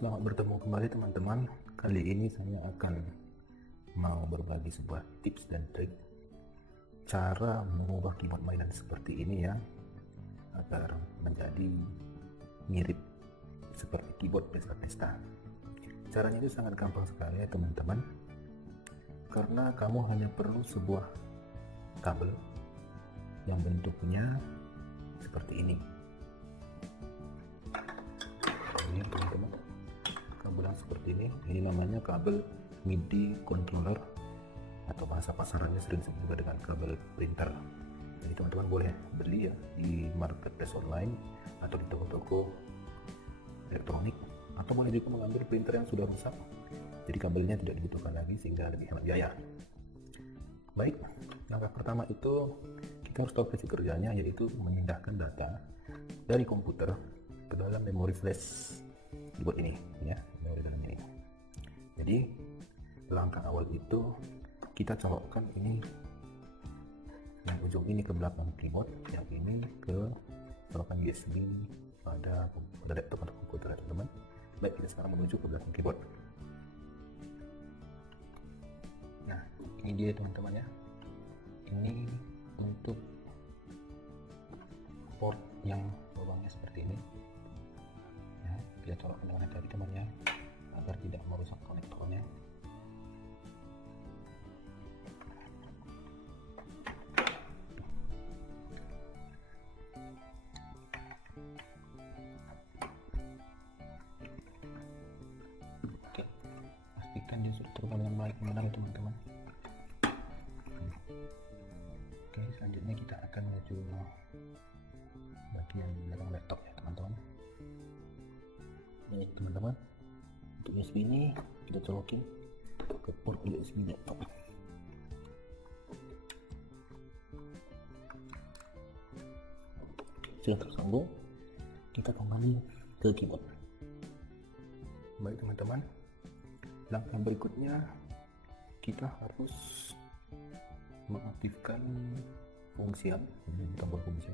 Selamat bertemu kembali teman-teman. Kali ini saya akan mau berbagi sebuah tips dan trik cara mengubah keyboard mainan seperti ini ya, agar menjadi mirip seperti keyboard PS Vista. Caranya itu sangat gampang sekali ya teman-teman, karena kamu hanya perlu sebuah kabel yang bentuknya seperti ini. Ini teman-teman, kabel yang seperti ini namanya kabel MIDI controller, atau bahasa pasarannya sering disebut juga dengan kabel printer. Jadi teman-teman boleh beli ya di marketplace online atau di toko-toko elektronik, atau boleh juga mengambil printer yang sudah rusak, jadi kabelnya tidak dibutuhkan lagi sehingga lebih hemat biaya. Baik, langkah pertama itu kita harus tahu prinsip kerjanya, yaitu memindahkan data dari komputer ke dalam memori flash keyboard ini ya, memori dalam ini. Jadi langkah awal itu kita colokkan ini, yang ujung ini ke belakang keyboard, yang ini ke colokan USB pada laptop atau komputer teman-teman. Baik, kita sekarang menuju ke belakang keyboard. Nah, ini dia teman-teman ya, ini untuk port yang lubangnya seperti ini ya, kita colokkan dengan hati-hati teman ya, agar tidak merusak konektornya. Oke, pastikan dia sudah terhubung dengan baik, benar ya teman-teman. Oke, selanjutnya kita akan menuju bagian belakang laptop ya teman-teman. Ini teman-teman, untuk USB ini kita colokin ke port USB laptop. Sudah tersambung, kita kembali ke keyboard. Baik teman-teman, langkah berikutnya kita harus mengaktifkan fungsi tombol fungsi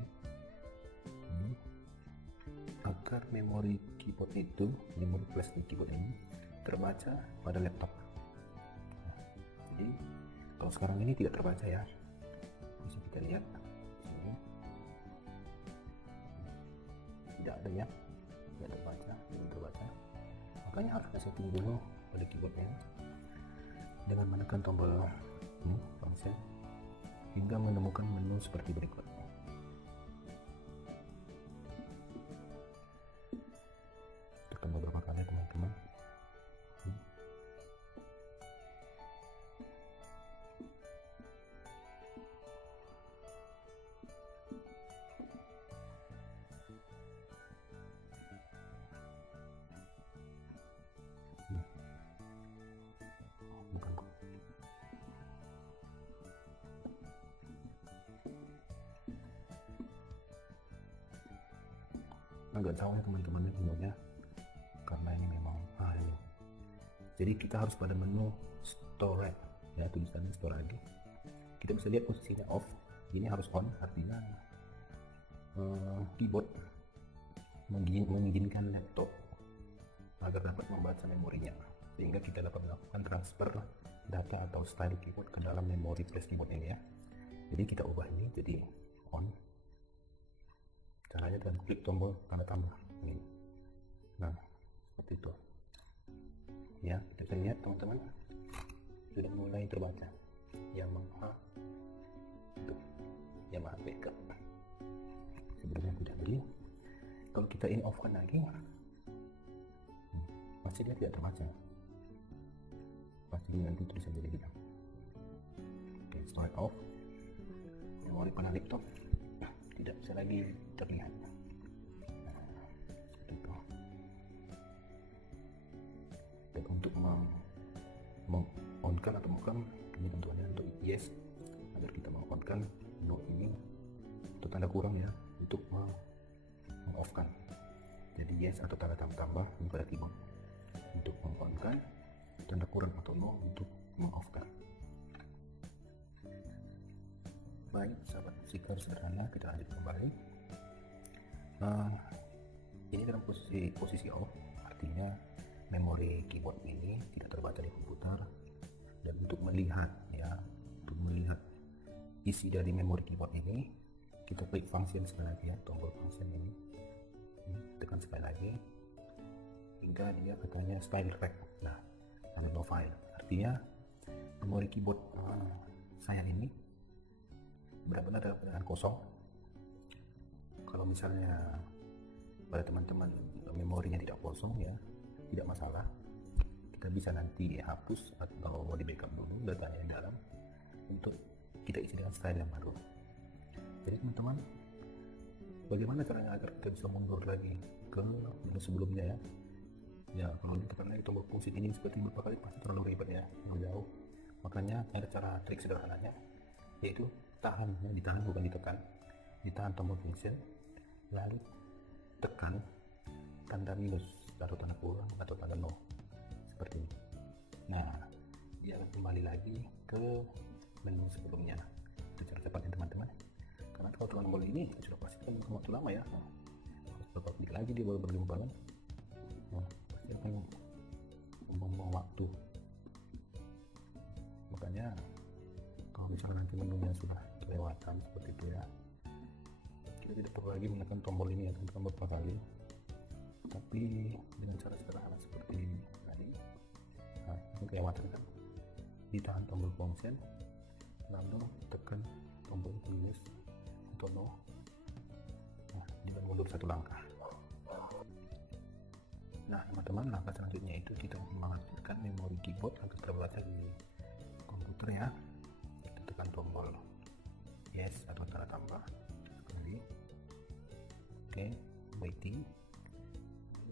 agar memori keyboard itu, memori flash di keyboard ini terbaca pada laptop. Jadi kalau sekarang ini tidak terbaca ya, bisa kita lihat sini, tidak ada ya, tidak terbaca, belum terbaca. Makanya harus setting dulu pada keyboardnya dengan menekan tombol ini fungsi hingga menemukan menu seperti berikut. Tekan beberapa kali teman-teman. Agak jauh ya teman-teman menunya, karena ini memang ini. Jadi kita harus pada menu storage ya, tulisannya storage. Kita bisa lihat posisinya off, ini harus on, artinya keyboard mengizinkan laptop agar dapat membaca memorinya, sehingga kita dapat melakukan transfer data atau style keyboard ke dalam memori flash keyboard ini ya. Jadi kita ubah ini jadi on. Caranya dengan klik tombol tanda tambah ini. Nah, seperti itu ya, kita bisa lihat teman-teman sudah mulai terbaca Yamaha backup. Sebelumnya tidak beli. Kalau kita in off kan lagi, masih dia tidak terbaca, pasti nanti tulisan jadi hilang. Oke, storage off, memori pada laptop tidak bisa lagi terlihat. Seperti itu. Dan untuk meng-on-kan atau meng-on, ini tentunya untuk yes, agar kita meng-on-kan no ini untuk tanda kurang ya, untuk meng-off-kan. Jadi yes atau tanda tambah ini pada keyboard untuk meng-on-kan, tanda kurang atau no untuk meng-off-kan. Baik sahabat musik sederhana, kita lanjut kembali. Ini dalam posisi off, artinya memori keyboard ini tidak terbaca di komputer. Dan untuk melihat isi dari memori keyboard ini, kita klik function sekali lagi ya, tombol function ini, tekan sekali lagi hingga dia katanya style track. Nah, ada no file, artinya memori keyboard saya ini benar-benar dalam keadaan kosong. Kalau misalnya pada teman-teman memorinya tidak kosong ya, tidak masalah, kita bisa nanti hapus atau di backup dulu datanya di dalam untuk kita isi dengan style yang baru. Jadi teman-teman, bagaimana caranya agar kita bisa mundur lagi ke menu sebelumnya ya? Ya, kalau ditekan lagi tombol fungsi ini seperti beberapa kali pasti terlalu ribet ya, terlalu jauh. Makanya ada cara trik sederhananya, yaitu tahan, ya, ditahan bukan ditekan, ditahan tombol function, lalu tekan tanda minus atau tanda kurang atau tanda no seperti ini. Nah, dia akan kembali lagi ke menu sebelumnya. Itu cara cepatnya teman-teman. Karena kalau tombol ini sudah pasti kan waktu lama ya, harus beberapa klik lagi dia baru berjumpa kan. Nah, pasti akan membuang waktu. Makanya kalau misalnya nanti menunya sudah kelewatan seperti itu ya, kita tidak perlu lagi menekan tombol ini ya, tekan beberapa kali, tapi dengan cara sederhana seperti tadi. Nah, itu kelewatan kan, ditahan tombol function lalu tekan tombol minus atau no. Nah, juga mundur satu langkah. Nah teman-teman, langkah selanjutnya itu kita mengaktifkan memori keyboard agar terbaca di komputer ya. Kita tekan tombol yes atau tanda tambah sekali. Oke, waiting.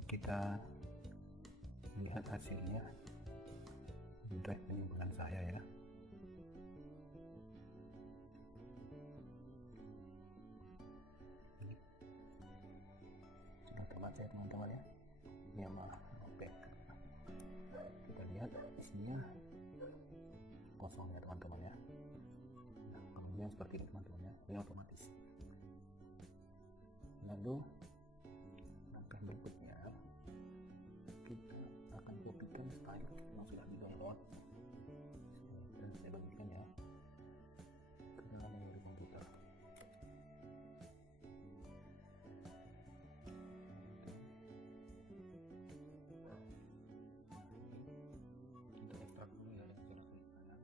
Kita lihat hasilnya di drive penyimpanan saya ya. Teman-teman saya teman-teman ya, ini malah back. Kita lihat isinya kosong ya teman-teman ya. Nah, kemudian seperti ini teman-teman ya, ini otomatis. Lalu langkah berikutnya kita akan kopikan style yang sudah di download dan saya bagikan ya ke dalam memori komputer. Kita ekstrak dulu ya dari jalan klik kanan.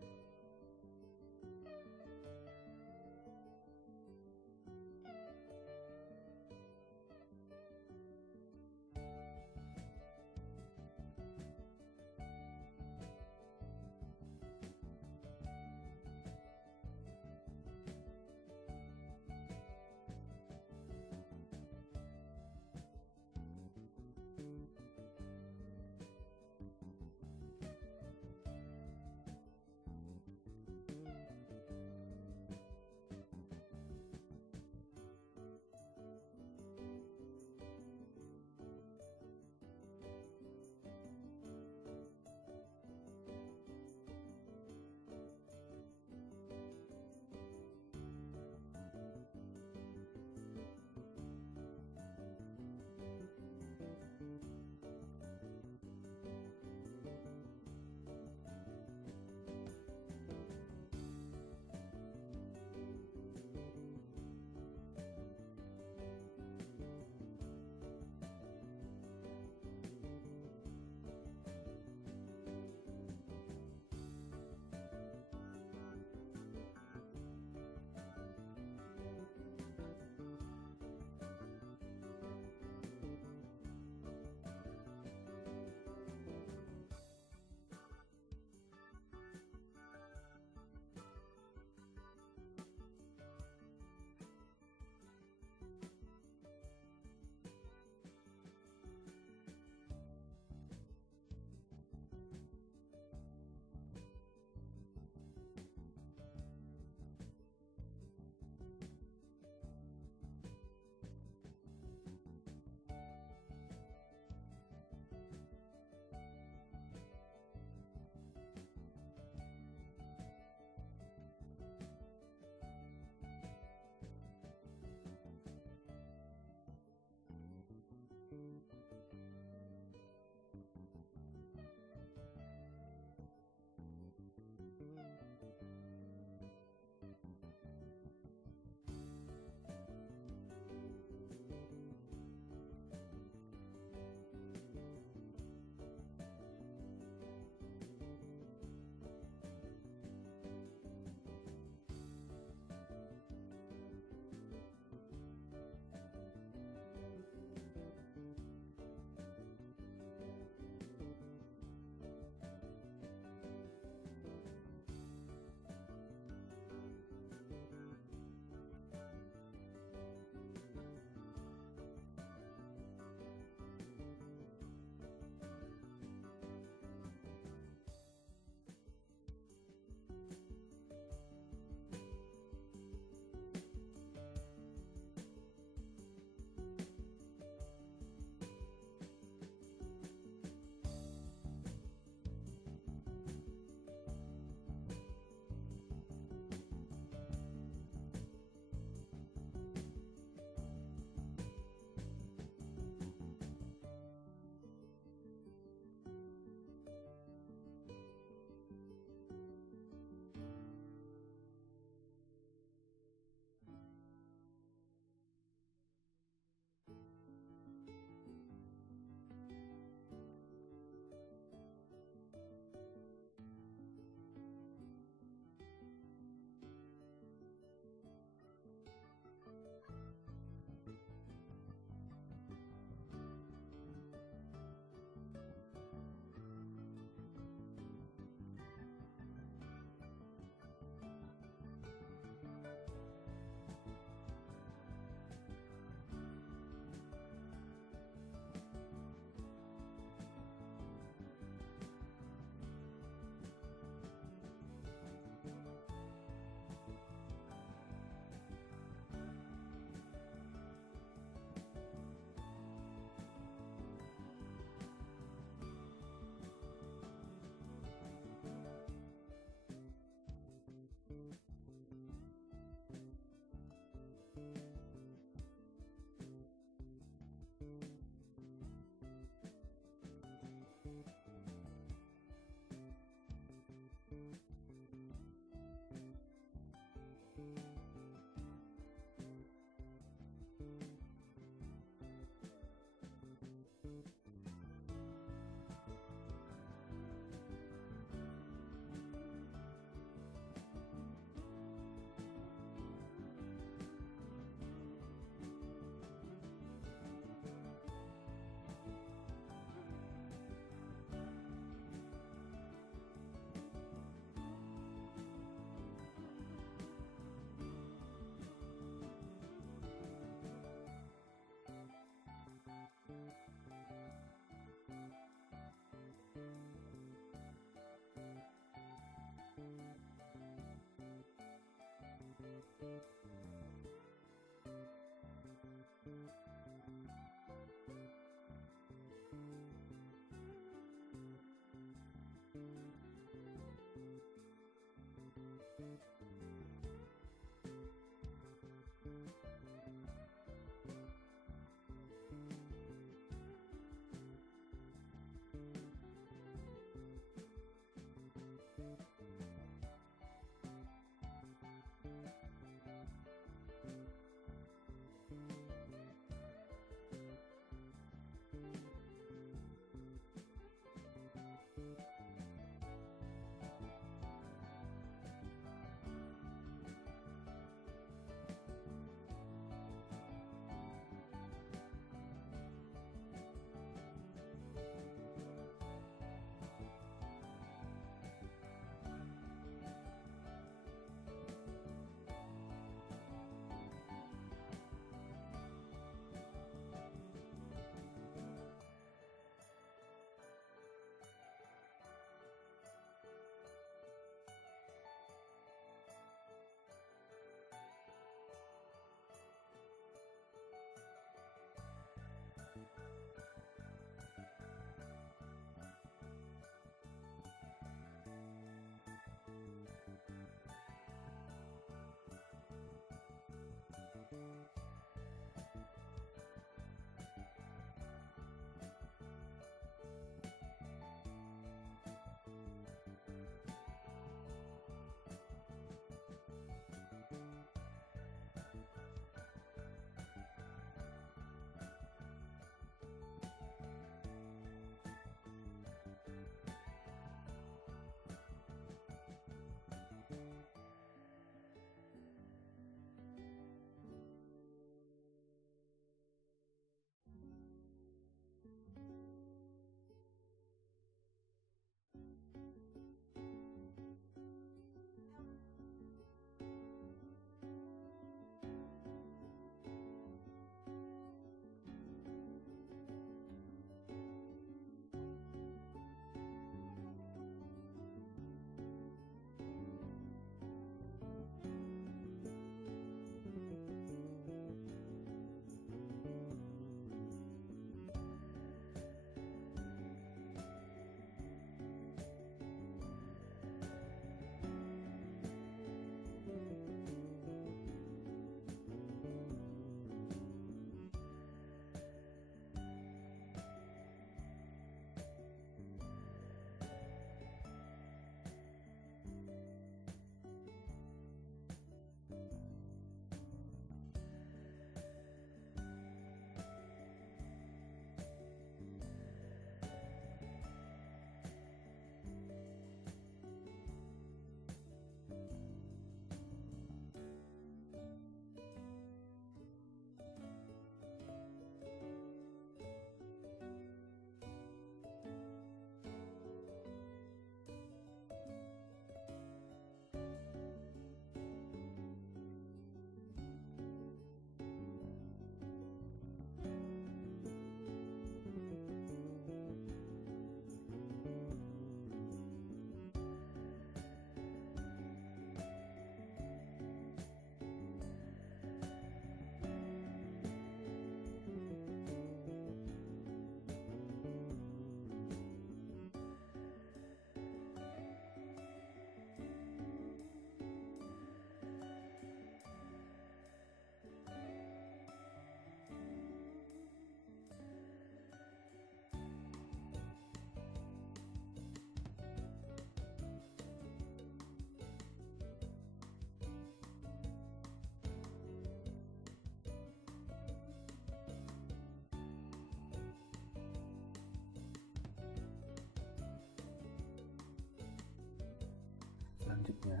selanjutnya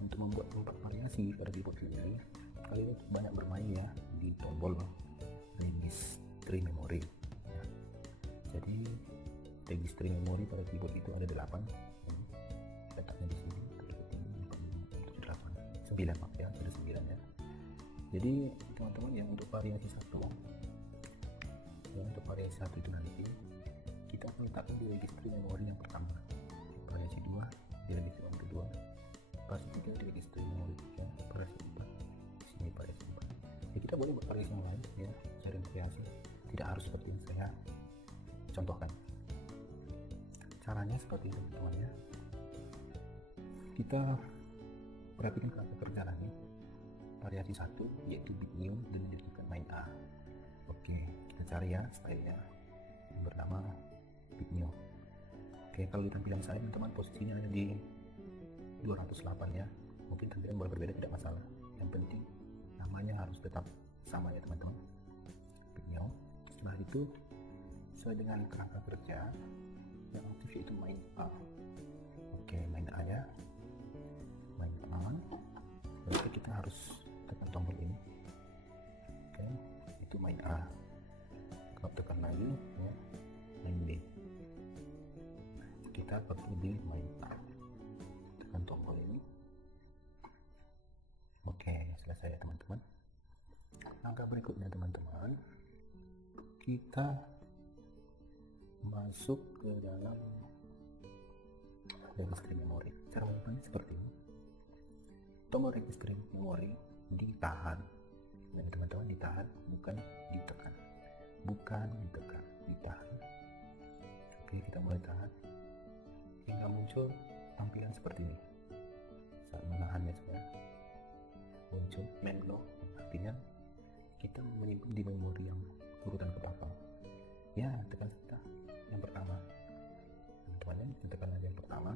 untuk membuat 4 variasi pada keyboard ini, kalian banyak bermain ya di tombol registry memory ya. Jadi registry memory pada keyboard itu ada 8, letaknya di sini 8 9 maaf ya, ada 9 ya. Jadi teman-teman yang untuk variasi 1 ya, untuk variasi 1 itu nanti kita akan letakkan di registry memory yang pertama, variasi 2 di registry memory kedua, variasi 3 di registry memory 3, variasi 4 di sini variasi 4 ya. Kita boleh buat variasi yang lain ya, cari variasi, tidak harus seperti yang saya contohkan. Caranya seperti itu teman-teman ya. Kita perhatikan kerangka kerja lagi, variasi 1 yaitu bit new dan ditekan main A. Oke, kita cari ya stylenya yang bernama bit new. Oke, kalau di tampilan saya teman-teman posisinya ada di 208 ya, mungkin tampilan boleh berbeda tidak masalah, yang penting namanya harus tetap sama ya teman-teman, bit new. Setelah itu sesuai dengan kerangka kerja yang aktif yaitu main A. Oke, main A ya, main A. Berarti kita harus tekan tombol ini. Oke, itu main A. Kalau tekan lagi ya, main B. Kita pakai di main A, tekan tombol ini. Oke, selesai ya teman-teman. Langkah berikutnya teman-teman, kita masuk ke dalam registry memory. Cara menyimpannya seperti ini, tombol registry memory ditahan, dan teman-teman ditahan, bukan ditekan, ditahan. Oke, kita mulai tahan hingga muncul tampilan seperti ini. Saat menahannya sudah muncul memlock, artinya kita menyimpan di memori yang urutan ke belakang ya. Tekan kita yang pertama teman-teman, kita tekan aja yang pertama.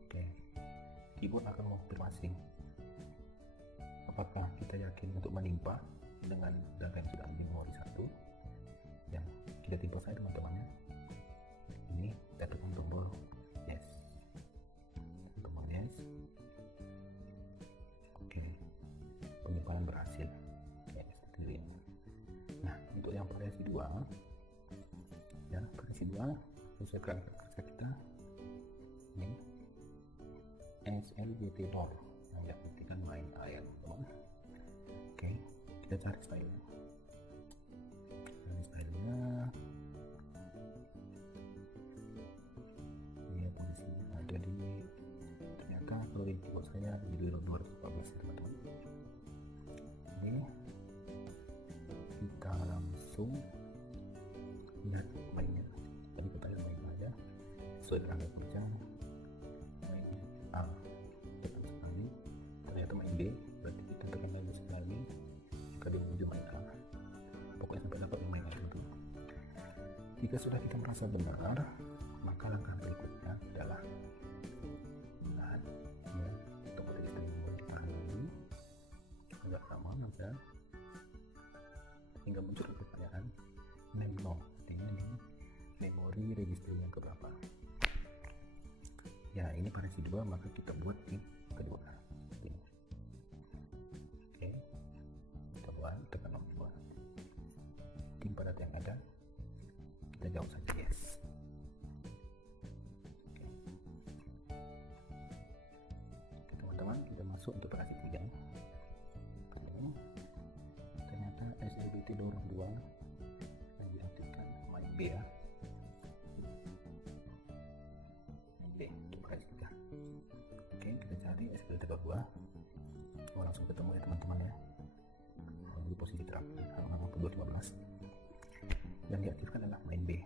Oke, keyboard akan mengonfirmasi apakah kita yakin untuk menimpa dengan data yang sudah di memori 1 yang kita timpa saya teman-teman ya. Ini kita tekan tombol yes, tombol yes. Oke, penyimpanan berhasil ya, seperti ini. Nah, untuk yang variasi 2 ya, variasi 2 sesuai kerangka kerja kita ini SLBT door yang diartikan main A ya teman-teman. Oke, kita cari stylenya. Ini posisinya ada di, ternyata kalau di keyboard saya di 214 teman-teman. Ini kita langsung lihat mainnya. Tadi kita lihat main aja sesuai kerangka kerja main A, tekan sekali, ternyata main B, berarti kita tekan lagi sekali jika dia menuju main A, pokoknya sampai dapat main A itu. Jika sudah kita merasa benar, maka langkah berikutnya adalah menahan ya, tombol registry memory ditahan lagi agak lama aja hingga muncul pertanyaan memlock, artinya ini memori registry yang keberapa ya. Ini variasi 2, maka kita buat di kedua ini. Oke, kita buat, tekan nomor 2, timpa data yang ada, kita jawab saja yes. Oke, teman-teman, kita masuk untuk variasi 3. Ternyata SLBT door 2 yang diaktifkan main B ya, main B untuk variasi 3. Oke, kita cari SLBT door 2. Langsung ketemu ya teman-teman ya, di posisi terakhir 215 dan diaktifkan adalah main B.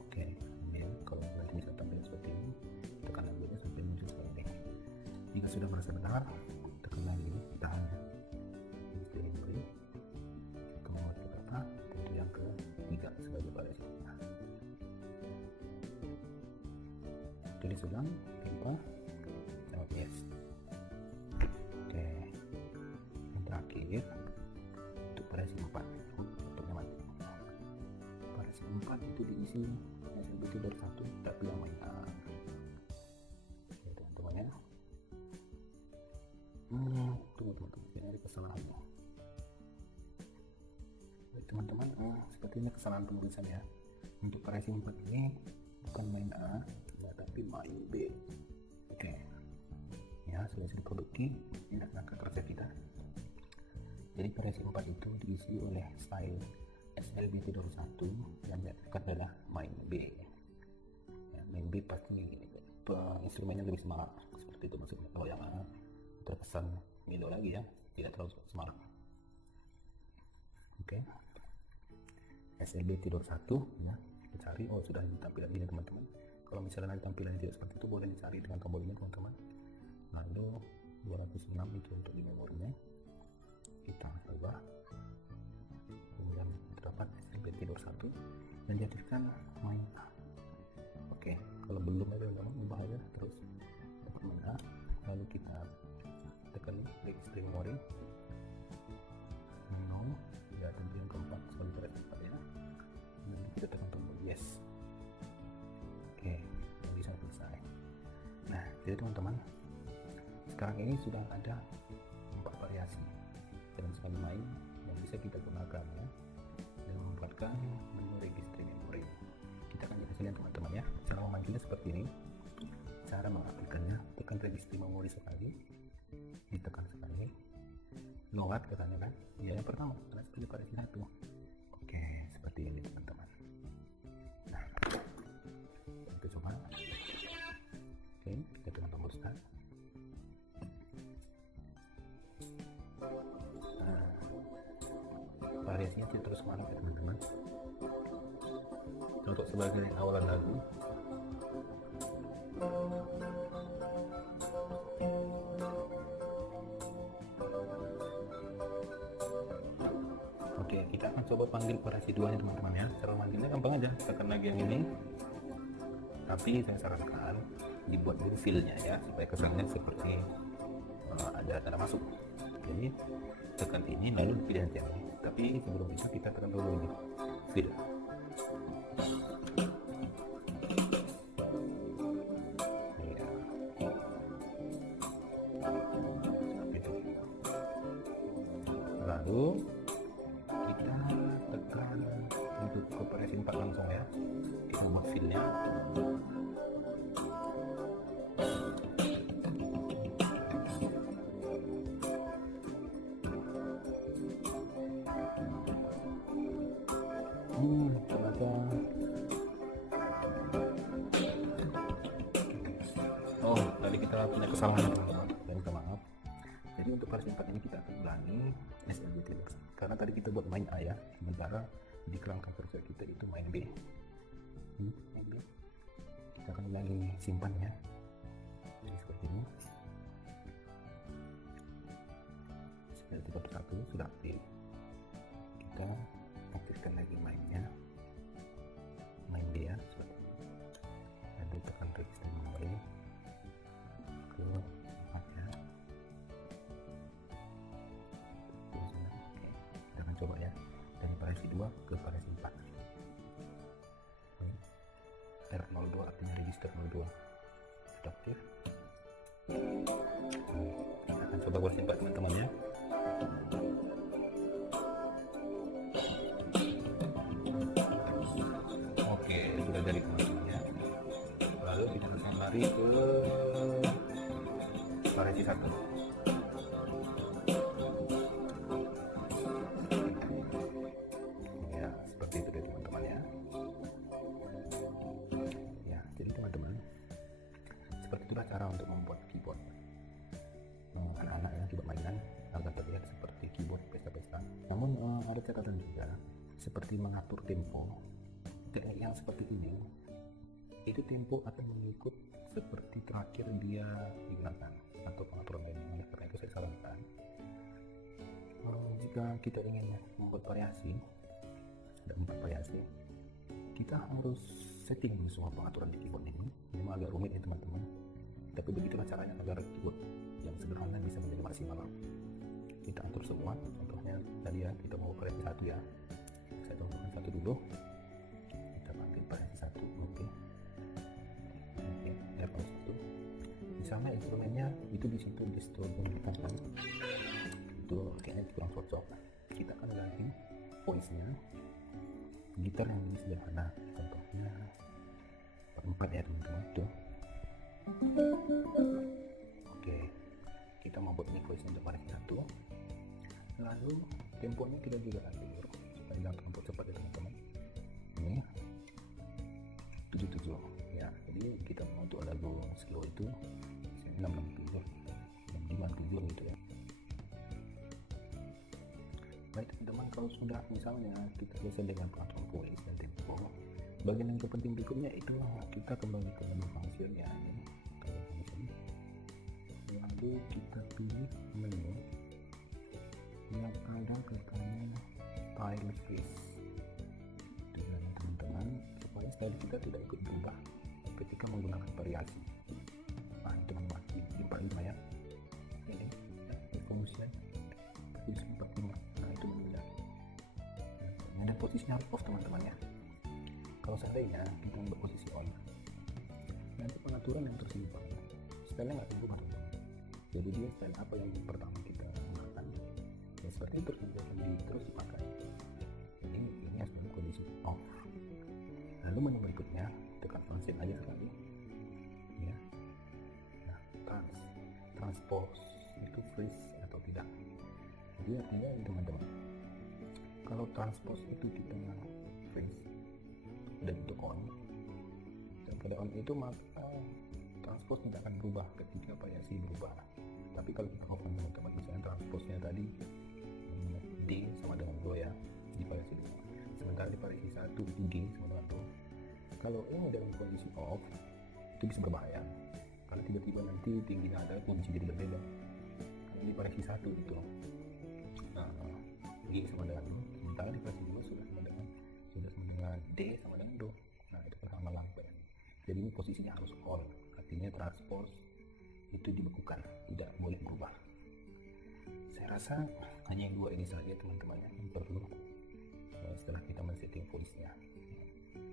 Oke, ya, kalau nanti bisa tampil seperti ini, tekan lagi sampai muncul seperti ini. Jika sudah merasa benar, tekan lagi, tahan ya. Ini kemudian berapa? Tentu yang ketiga sebagai variasi. Jadi ulang, timpa, jawab yes. Oke, yang terakhir untuk variasi 4 untuk nyaman. 4 itu diisi SLB Tidor 1 tapi yang main A. Oke teman-teman ya. Tunggu teman-teman, ini ada kesalahannya. Baik teman-teman, seperti ini kesalahan penulisan ya. Untuk variasi 4 ini bukan main A ya, tapi main B. Oke ya, sudah diproduksi. Ini angka kerja kita. Jadi variasi 4 itu diisi oleh style SLB Tidor 1 yang diartikan adalah main B ya, main B pasti instrumennya lebih semangat seperti itu maksudnya. Kalau yang A terkesan melo lagi ya, tidak terlalu semangat. Oke, SLB Tidor 1 ya, kita cari. Oh sudah di tampilan ini teman-teman. Kalau misalnya nanti tampilannya tidak seperti itu boleh dicari dengan tombol ini teman-teman. Lalu 206 itu untuk di memorinya kita coba, kemudian terdapat SLB Tidor 1 dan jadikan main A. Oke, kalau belum ada ubah aja terus dapat main A, lalu kita tekan register memori 0 ya, tentu yang keempat sekali terdapat ya, dan kita tekan tombol yes. Oke, bisa selesai. Nah jadi teman-teman, sekarang ini sudah ada 4 variasi dalam sekali main yang bisa kita gunakan ya, dan membuatkan menu registry memori. Kita akan jelaskan teman-teman ya. Cara memanggilnya seperti ini. Cara mengaplikasikannya, tekan registry memori sekali, ditekan sekali, load katanya kan ya, yang pertama karena seperti variasi 1. Oke, seperti ini teman-teman. Nah kita coba. Oke, kita tekan tombol start. Variasinya tidak terus semangat ya teman-teman. Untuk sebagai awalan lagu, oke, kita akan coba panggil variasi 2 nya teman-teman ya. Cara manggilnya gampang aja, tekan lagi yang ini, tapi saya sarankan dibuat dulu feel-nya ya, supaya kesannya seperti ada tanda masuk. Jadi tekan ini lalu pilih yang ini, tapi sebelum itu kita tekan dulu ini feel. Lalu kita tekan untuk ke variasi 4 langsung ya, kita buat feel-nya. Ternyata oh tadi kita punya kesalahan teman-teman, dan minta maaf. Jadi untuk versi 4 ini kita akan ulangi SLB Tidor karena tadi kita buat main A ya, sementara di kerangka kerja kita itu main B. Main B. Kita akan ulangi simpannya. Jadi seperti ini. SLB Tidor 1 sudah aktif. Kita aktifkan lagi mainnya, main B ya, seperti ini. Lalu tekan register memori ke 4 ya. Oke, kita akan coba ya, dari variasi 2 ke variasi 4. R02 artinya register 02 sudah aktif. Kita akan coba versi 4 teman-teman ya. Oke, sudah dari teman-teman ya. Lalu kita akan lari ke variasi 1. Ya, seperti itu deh teman-teman ya. Ya, jadi teman-teman, seperti itulah cara untuk membuat keyboard anak-anak ya, keyboard mainan agar terlihat seperti keyboard pesta-pesta. Namun ada catatan juga, seperti mengatur tempo. Teknik yang seperti ini itu tempo akan mengikut seperti terakhir dia digunakan atau pengaturan lainnya. Karena itu saya sarankan jika kita ingin membuat variasi, ada 4 variasi, kita harus setting semua pengaturan di keyboard ini. Memang agak rumit ya teman-teman, tapi begitulah caranya agar keyboard yang sederhana bisa menjadi maksimal. Kita atur semua. Contohnya tadi ya, kita mau variasi 1 ya, saya contohkan 1 dulu. Kita variasi 1. Oke, variasi 1 sama instrumennya itu di situ distorsikan kan, itu kayaknya kurang cocok. Kita akan ganti voice nya gitar yang lebih sederhana, contohnya 4 ya teman-teman tuh. Oke, kita mau buat voice untuk variasi 1, lalu temponya kita juga atur supaya dalam tempo cepat ya teman-teman. Ini 77 ya, jadi kita mau untuk lagu slow itu 667 gitu ya. Baik teman-teman, kalau sudah misalnya kita selesai dengan pengaturan voice dan tempo, bagian yang terpenting berikutnya itu kita kembali ke menu function ya, ini function, lalu kita pilih menu yang ada katanya style freeze dengan teman-teman, supaya style kita tidak ikut berubah ketika menggunakan variasi. Nah itu teman-teman, di 45 ya, ini function 45. Nah itu benar. Ada posisinya off teman-teman ya. Kalau seandainya kita membuat posisi on, nanti pengaturan yang tersimpan style nggak berubah teman-teman. Jadi dia style apa yang pertama kita gunakan ya seperti itu terus dipakai. Jadi ini harus menjadi kondisi off. Lalu menu berikutnya tekan function aja sekali ya. Nah transpose itu freeze atau tidak. Jadi artinya teman-teman, kalau transpose itu kita freeze dan itu on, dan pada on itu maka transpose tidak akan berubah ketika variasi berubah. Tapi kalau kita off teman-teman, misalnya transpose-nya tadi D sama dengan Do ya di variasi 2, sementara di variasi 1 itu G sama dengan Do. Kalau ini dalam kondisi off itu bisa berbahaya karena tiba-tiba nanti tinggi nada itu bisa jadi berbeda. Karena di variasi 1 itu G sama dengan Do, sementara di variasi 2 sudah sama dengan D sama dengan Do. Nah itu kan sama lampu. Jadi ini posisinya harus on, artinya transpose itu dibekukan, tidak boleh berubah. Saya rasa hanya yang dua ini saja teman-teman yang perlu setelah kita men-setting voice-nya.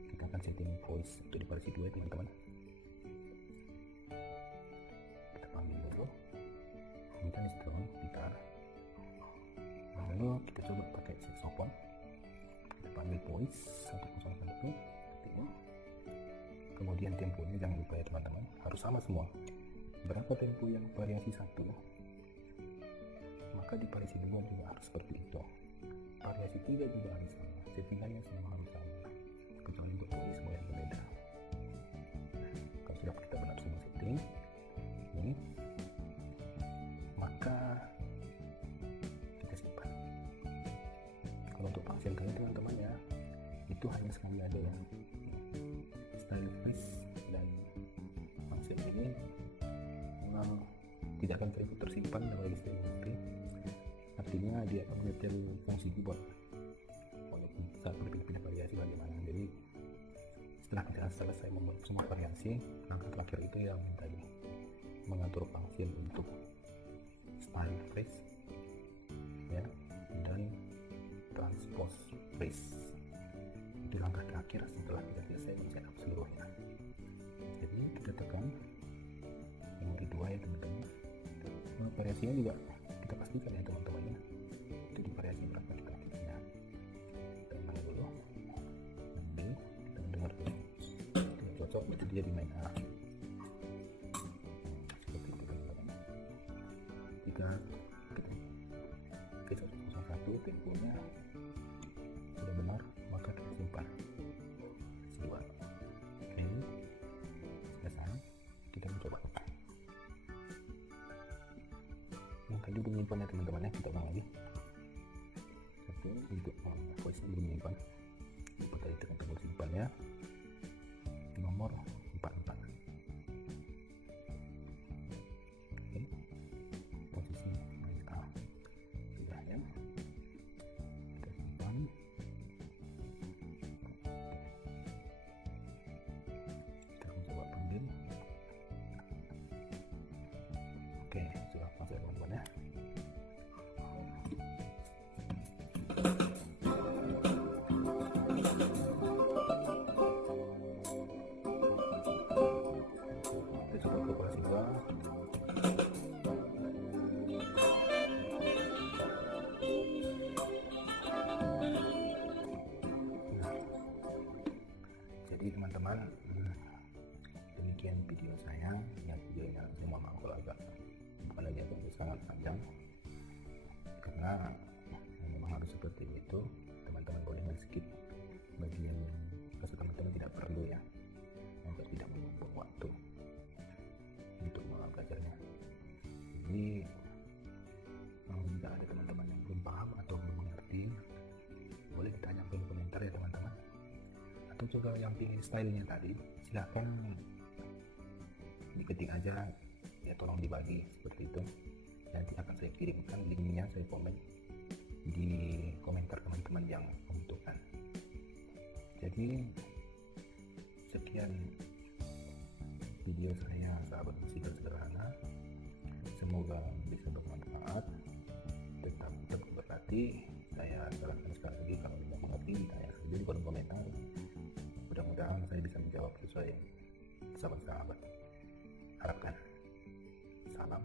Kita akan setting voice itu di variasi 2 teman-teman. Kita panggil dulu, ini kan instrumen gitar, lalu kita coba pakai saxophone. Kita panggil voice 101, kemudian temponya jangan lupa ya teman-teman, harus sama semua. Berapa tempo yang variasi 1, maka di variasi 2 juga harus seperti itu. Variasi 3 juga harus sama, settingannya semua harus sama, kecuali untuk voice semua yang berbeda. Kalau sudah kita benar semua setting ini, maka kita simpan. Kalau untuk function kalian teman-teman ya, itu hanya sekali ada ya, style freeze dan function ini memang tidak akan tersimpan dalam register memori. Artinya dia akan menyetel fungsi keyboard walaupun saat berpindah variasi bagaimana. Jadi setelah kita selesai membuat semua variasi, langkah terakhir itu yang tadi mengatur function untuk style freeze ya, dan transpose freeze. Itu langkah terakhir setelah kita selesai men-setup seluruhnya. Jadi kita tekan memori 2 ya teman-teman. Variasinya juga kita pastikan ya teman-teman ya, itu di variasi berapa kita aktifnya. Kita main dulu, ambil dan dengar dulu, itu cocok, itu dia di main A. Seperti itu teman-teman. Jika kita 101 temponya sudah benar, maka kita simpan. Dua. Oke, selesai. Kita mencoba. Yang tadi belum menyimpan ya teman-teman ya, kita ulang lagi. Satu untuk voice belum menyimpan. Lupa tadi tekan tombol simpan ya. Nomor 44. Oke, posisi kita sudah ya. Kita simpan. Kita mencoba panggil. Oke, sudah masuk teman-teman ya. teman-teman, demikian video saya. Yang videonya saya mohon maaf kalau agak bukan lagi agak sangat panjang, karena memang harus seperti itu. Teman-teman boleh skip bagian yang rasa teman-teman tidak perlu ya, agar tidak menumpuk waktu untuk belajarnya. Jadi jika ada teman-teman yang belum paham atau belum mengerti, boleh ditanyakan di komentar ya teman-teman. Atau juga yang ingin stylenya tadi, silahkan diketik aja ya, tolong dibagi seperti itu. Nanti akan saya kirimkan linknya, saya komen di komentar teman-teman yang membutuhkan. Jadi sekian video saya, sahabat musik sederhana. Semoga bisa bermanfaat. Tetap berhati. Saya sarankan sekali lagi, kalau tidak mengerti ditanya saja di kolom komentar. Mudah-mudahan saya bisa menjawab sesuai sahabat-sahabat harapkan. Salam.